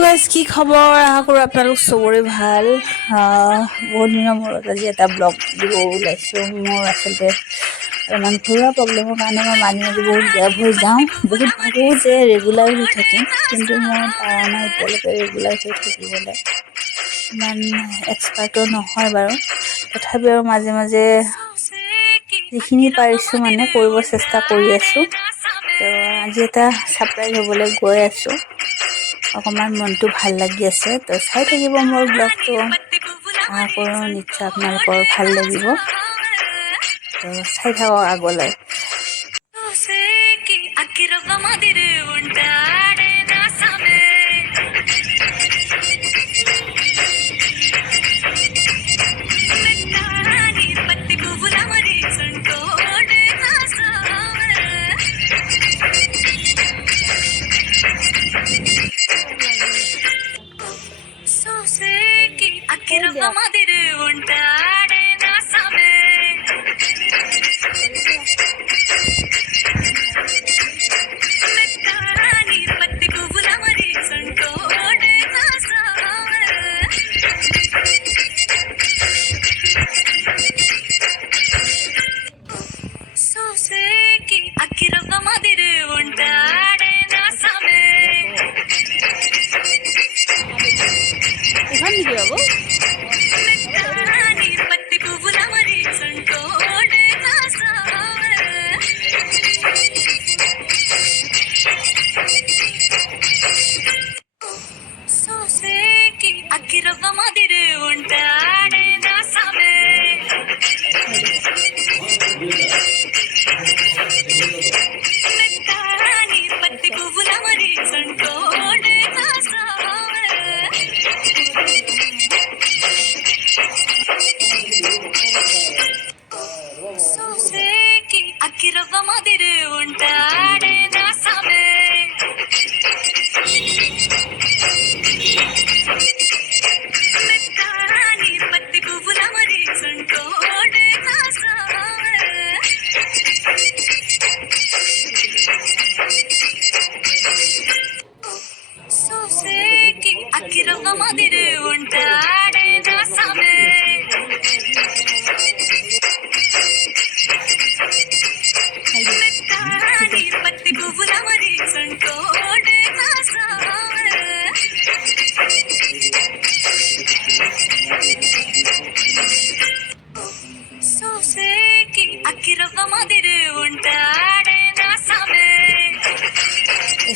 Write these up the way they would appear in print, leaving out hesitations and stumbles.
গাইজ কি খবৰ আশা কৰোঁ আপোনালোক চবৰে ভাল বহুত দিনৰ মূৰত আজি এটা ব্লগ দিব ওলাইছোঁ মোৰ আচলতে অলপমান ঘৰুৱা প্ৰব্লেমৰ কাৰণে মই মাজে মাজে বহুত গেপ হৈ যাওঁ বহুত ভাবোঁ যে ৰেগুলাৰ হৈ থাকিম কিন্তু মই পৰা নাই এতিয়ালৈকে ৰেগুলাৰ হৈ থাকিবলৈ ইমান এক্সপাৰ্টো নহয় বাৰু তথাপিও আৰু মাজে মাজে যিখিনি পাৰিছোঁ মানে কৰিব চেষ্টা কৰি আছোঁ তো আজি এটা ছাৰপ্ৰাইজ হ'বলৈ গৈ আছোঁ অকণমান মনটো ভাল লাগি আছে তো চাই থাকিব মোৰ ব্লগটো আশা কৰোঁ নিশ্চয় আপোনালোকৰ ভাল লাগিব তো চাই থাকক আগলৈ এখন নেকি বাবু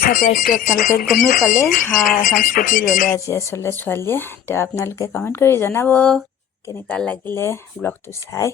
ছাৰপ্ৰাইজটো আপোনালোকে গমেই পালে এখন স্কুটি ল'লে আজি আচলতে ছোৱালীয়ে এতিয়া আপোনালোকে কমেণ্ট কৰি জনাব কেনেকুৱা লাগিলে ব্লগটো চাই